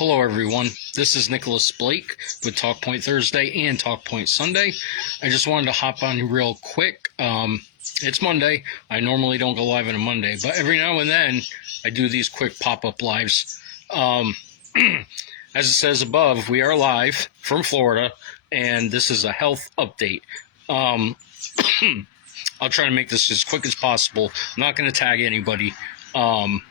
Hello everyone, this is Nicholas Blake with Talk Point Thursday and Talk Point Sunday. I just wanted to hop on real quick. It's Monday. I normally don't go live on a Monday, but every now and then I do these quick pop-up lives. As it says above, we are live from Florida, and this is a health update. I'll try to make this as quick as possible. I'm not going to tag anybody. Long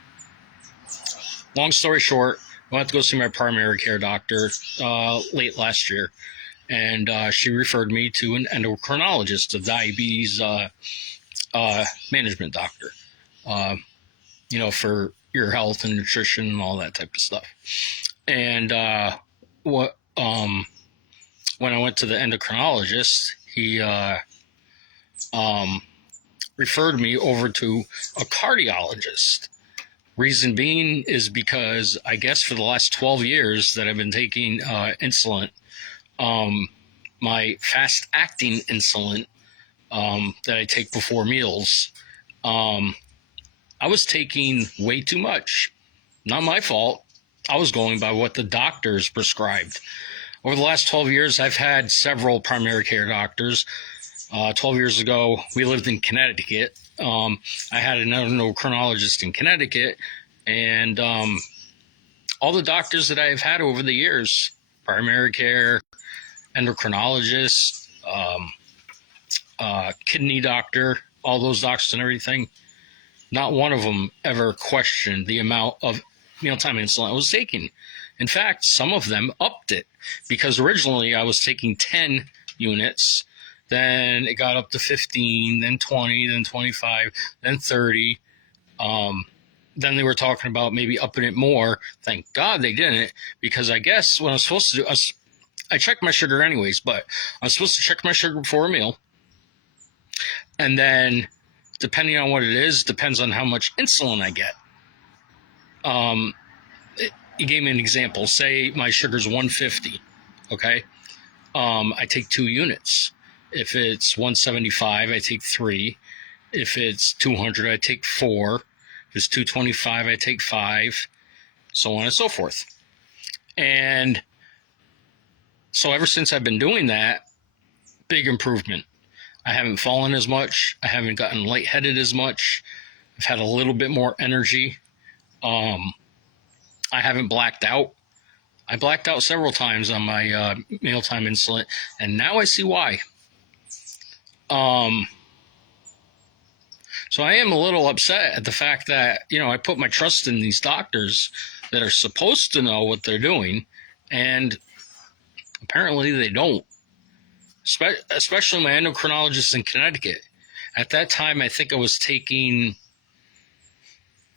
story short, I went to go see my primary care doctor late last year, and she referred me to an endocrinologist, a diabetes management doctor, for your health and nutrition and all that type of stuff. And when I went to the endocrinologist, he referred me over to a cardiologist. Reason being is because I guess for the last 12 years that I've been taking insulin, my fast-acting insulin that I take before meals, I was taking way too much. Not my fault. I was going by what the doctors prescribed. Over the last 12 years, I've had several primary care doctors. 12 years ago, we lived in Connecticut. I had an endocrinologist in Connecticut, and all the doctors that I have had over the years, primary care, endocrinologist, kidney doctor, all those doctors and everything, not one of them ever questioned the amount of mealtime insulin I was taking. In fact, some of them upped it, because originally I was taking 10 units. Then it got up to 15, then 20, then 25, then 30. Then they were talking about maybe upping it more. Thank God they didn't, because I guess what I'm supposed to do, I check my sugar anyways, but I'm supposed to check my sugar before a meal. And then, depending on what it is, depends on how much insulin I get. He gave me an example. Say my sugar's 150, okay? I take 2 units. If it's 175, I take 3. If it's 200, I take 4. If it's 225, I take 5, so on and so forth. And so ever since I've been doing that, big improvement. I haven't fallen as much. I haven't gotten lightheaded as much. I've had a little bit more energy. I haven't blacked out. I blacked out several times on my mealtime insulin, and now I see why. So I am a little upset at the fact that, I put my trust in these doctors that are supposed to know what they're doing, and apparently they don't. Especially my endocrinologist in Connecticut. At that time, I think I was taking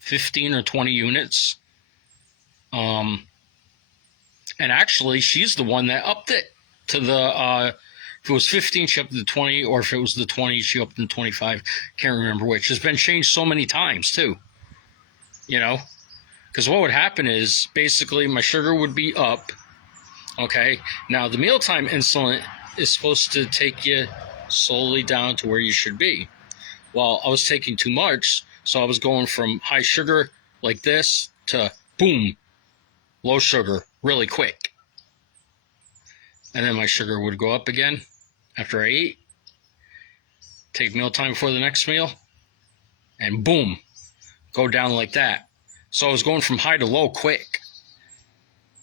15 or 20 units. And actually, she's the one that upped it to the, if it was 15, she upped it to 20, or if it was the 20, she upped it to 25. Can't remember which. It's been changed so many times, too. Because what would happen is, basically, my sugar would be up. Okay? Now, the mealtime insulin is supposed to take you slowly down to where you should be. Well, I was taking too much, so I was going from high sugar like this to, boom, low sugar really quick. And then my sugar would go up again after I ate, take mealtime before the next meal, and boom, go down like that. So I was going from high to low quick.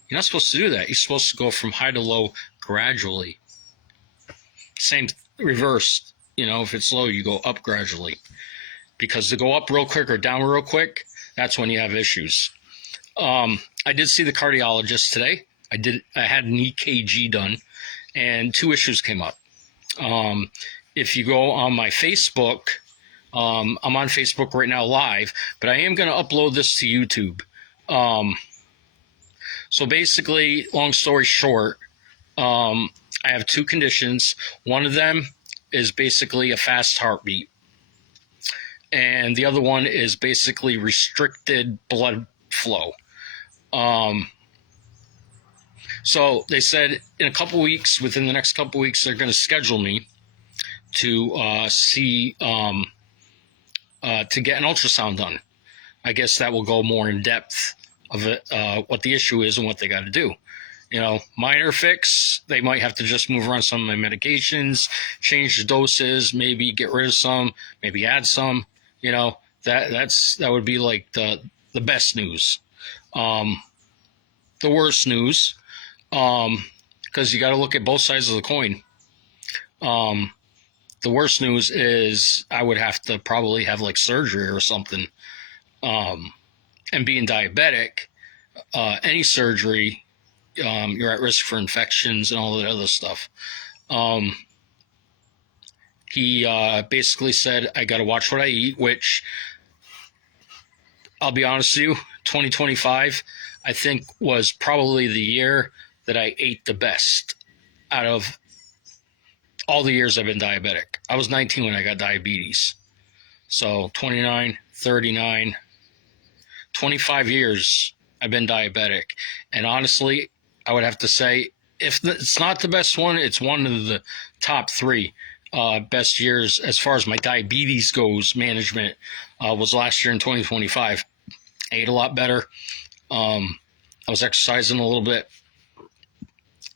You're not supposed to do that. You're supposed to go from high to low gradually. Same reverse, if it's low, you go up gradually. Because to go up real quick or down real quick, that's when you have issues. I did see the cardiologist today. I had an EKG done, and 2 issues came up. If you go on my Facebook, I'm on Facebook right now live, but I am going to upload this to YouTube. So basically, long story short, I have 2 conditions. One of them is basically a fast heartbeat, and the other one is basically restricted blood flow. So they said in a couple weeks, within the next couple weeks, they're going to schedule me to see to get an ultrasound done. I guess that will go more in depth of it, what the issue is and what they got to do. Minor fix, they might have to just move around some of my medications, change the doses, maybe get rid of some, maybe add some. That would be like the best news. The worst news, because you got to look at both sides of the coin. The worst news is I would have to probably have like surgery or something. And being diabetic, any surgery, you're at risk for infections and all that other stuff. He basically said I got to watch what I eat, which I'll be honest with you, 2025, I think was probably the year that I ate the best out of all the years I've been diabetic. I was 19 when I got diabetes. So 29, 39, 25 years I've been diabetic. And honestly, I would have to say, if it's not the best one, it's one of the top three best years as far as my diabetes goes. Management was last year in 2025. I ate a lot better. I was exercising a little bit.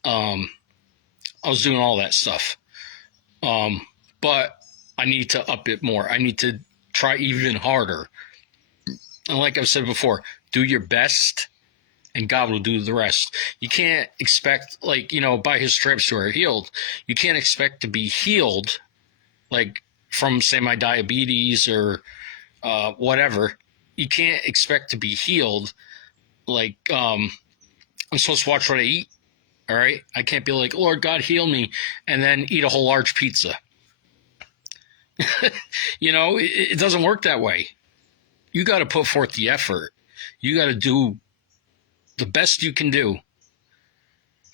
I was doing all that stuff. But I need to up it more. I need to try even harder. And like I've said before, do your best and God will do the rest. You can't expect, by his stripes you are healed. You can't expect to be healed, from, say, my diabetes or whatever. You can't expect to be healed. I'm supposed to watch what I eat. All right. I can't be like, Lord God, heal me, and then eat a whole large pizza. It doesn't work that way. You got to put forth the effort. You got to do the best you can do.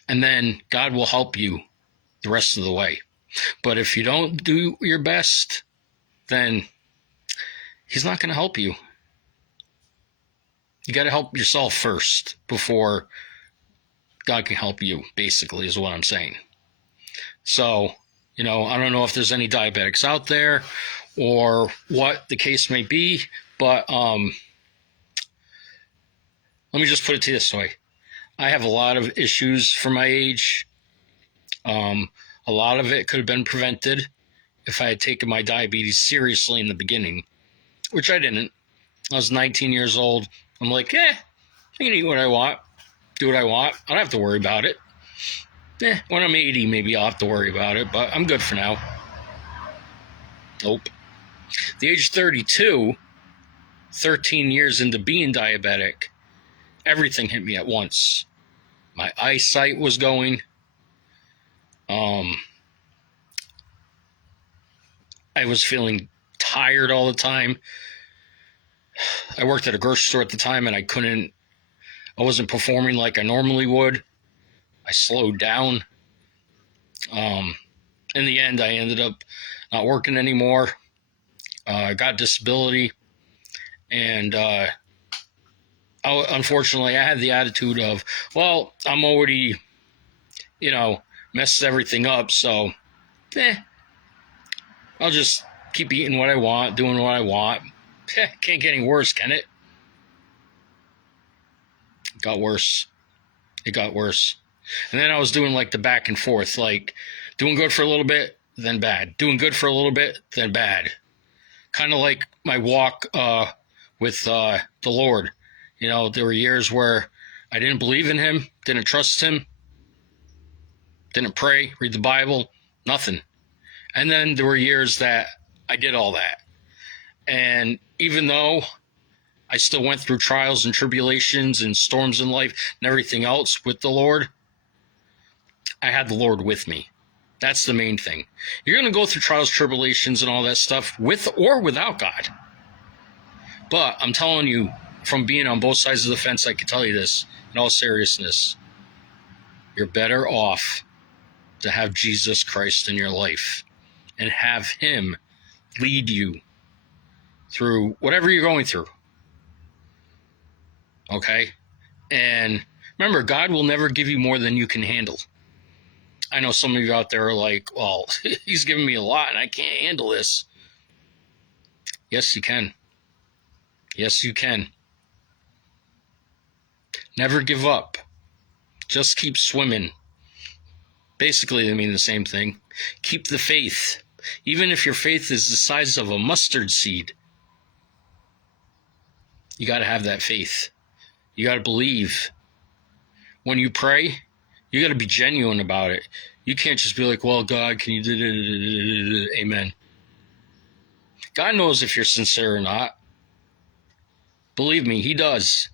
And then God will help you the rest of the way. But if you don't do your best, then he's not going to help you. You got to help yourself first before God can help you, basically, is what I'm saying. So, I don't know if there's any diabetics out there or what the case may be, but let me just put it to you this way. I have a lot of issues for my age. A lot of it could have been prevented if I had taken my diabetes seriously in the beginning, which I didn't. I was 19 years old. I'm like, I can eat what I want, do what I want. I don't have to worry about it. When I'm 80, maybe I'll have to worry about it, but I'm good for now. Nope. The age of 32, 13 years into being diabetic, everything hit me at once. My eyesight was going. I was feeling tired all the time. I worked at a grocery store at the time, and I wasn't performing like I normally would. I slowed down. In the end, I ended up not working anymore. I got disability, and unfortunately, I had the attitude of, well, I'm already, messed everything up, so, I'll just keep eating what I want, doing what I want. Can't get any worse, can it? It got worse. And then I was doing the back and forth, doing good for a little bit, then bad. Doing good for a little bit, then bad. Kind of like my walk with the Lord. There were years where I didn't believe in him, didn't trust him, didn't pray, read the Bible, nothing. And then there were years that I did all that. And even though I still went through trials and tribulations and storms in life and everything else with the Lord, I had the Lord with me. That's the main thing. You're going to go through trials, tribulations, and all that stuff with or without God. But I'm telling you, from being on both sides of the fence, I can tell you this in all seriousness. You're better off to have Jesus Christ in your life and have him lead you through whatever you're going through. Okay? And remember, God will never give you more than you can handle. I know some of you out there are like, well, he's giving me a lot and I can't handle this. Yes, you can. Yes, you can. Never give up. Just keep swimming. Basically, they mean the same thing. Keep the faith. Even if your faith is the size of a mustard seed, you got to have that faith. You got to believe. When you pray, you got to be genuine about it. You can't just be like, well, God, can you do amen. God knows if you're sincere or not. Believe me, he does.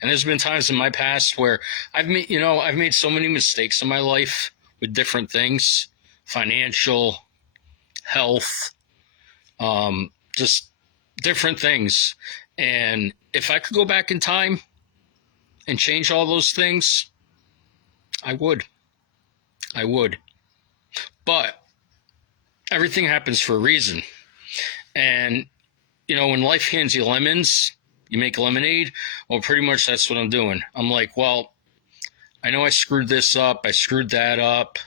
And there's been times in my past where I've made so many mistakes in my life with different things, financial, health, just different things. And if I could go back in time and change all those things, I would. I would. But everything happens for a reason. And, when life hands you lemons, you make lemonade. Well, pretty much that's what I'm doing. I'm like, well, I know I screwed this up. I screwed that up.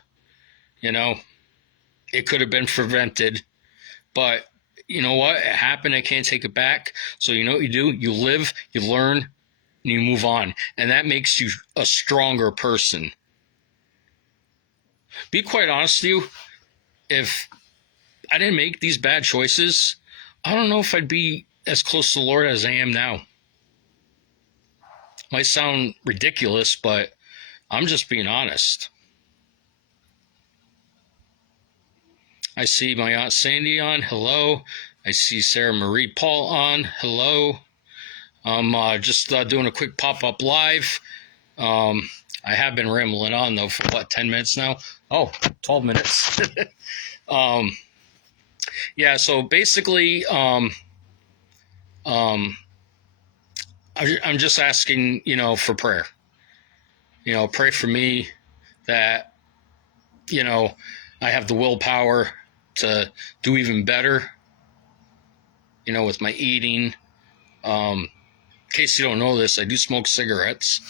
It could have been prevented. But you know what? It happened. I can't take it back. So you know what you do? You live, you learn, and you move on. And that makes you a stronger person. Be quite honest with you. If I didn't make these bad choices, I don't know if I'd be as close to the Lord as I am now. Might sound ridiculous, but I'm just being honest. I see my Aunt Sandy on. Hello. I see Sarah Marie Paul on. Hello. I'm just doing a quick pop-up live. I have been rambling on, though, for 10 minutes now? Oh, 12 minutes. Yeah, so basically, I'm just asking, for prayer. Pray for me that, I have the willpower to do even better, with my eating. In case you don't know this, I do smoke cigarettes.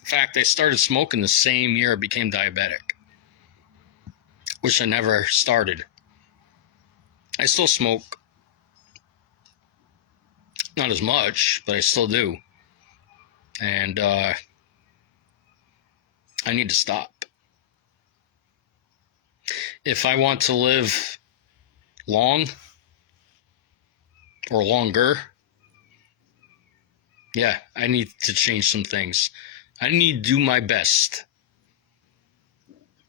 In fact, I started smoking the same year I became diabetic, which I never started. I still smoke. Not as much, but I still do. And I need to stop. If I want to live long or longer, yeah, I need to change some things. I need to do my best.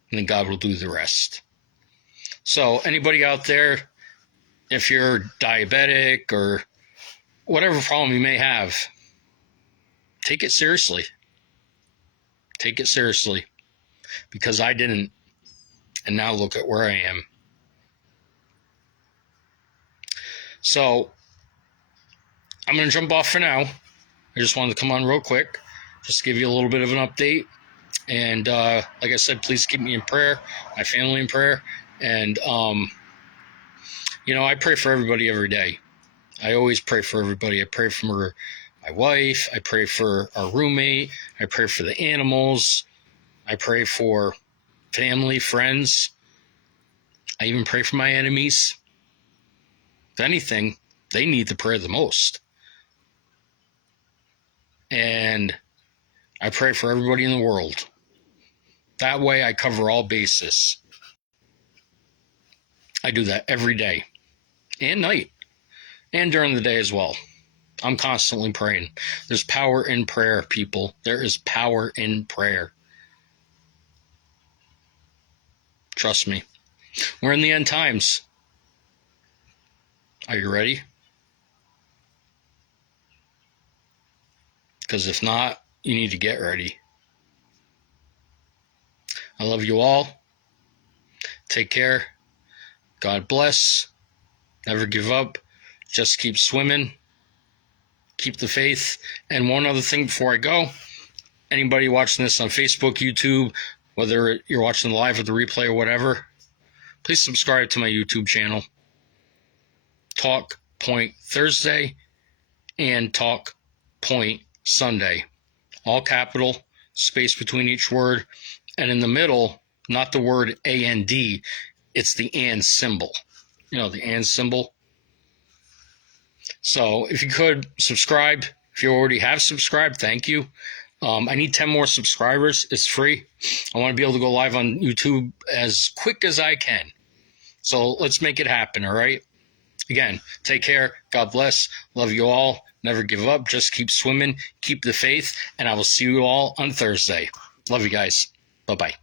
And then God will do the rest. So anybody out there, if you're diabetic or whatever problem you may have, take it seriously. Take it seriously. Because I didn't. And now look at where I am. So I'm going to jump off for now. I just wanted to come on real quick, just to give you a little bit of an update. And like I said, please keep me in prayer, my family in prayer. And, I pray for everybody every day. I always pray for everybody. I pray for my wife. I pray for our roommate. I pray for the animals. I pray for family, friends. I even pray for my enemies. If anything, they need the prayer the most. And I pray for everybody in the world. That way I cover all bases. I do that every day and night and during the day as well. I'm constantly praying. There's power in prayer, people. There is power in prayer. Trust me. We're in the end times. Are you ready? Because if not, you need to get ready. I love you all. Take care. God bless. Never give up. Just keep swimming. Keep the faith. And one other thing before I go. Anybody watching this on Facebook, YouTube, whether you're watching the live or the replay or whatever, please subscribe to my YouTube channel. Talk Point Thursday and Talk Point Sunday. All capital, space between each word, and in the middle, not the word A-N-D, it's the and symbol. The and symbol. So if you could subscribe, if you already have subscribed, thank you. I need 10 more subscribers. It's free. I want to be able to go live on YouTube as quick as I can. So let's make it happen, all right? Again, take care. God bless. Love you all. Never give up. Just keep swimming. Keep the faith. And I will see you all on Thursday. Love you guys. Bye-bye.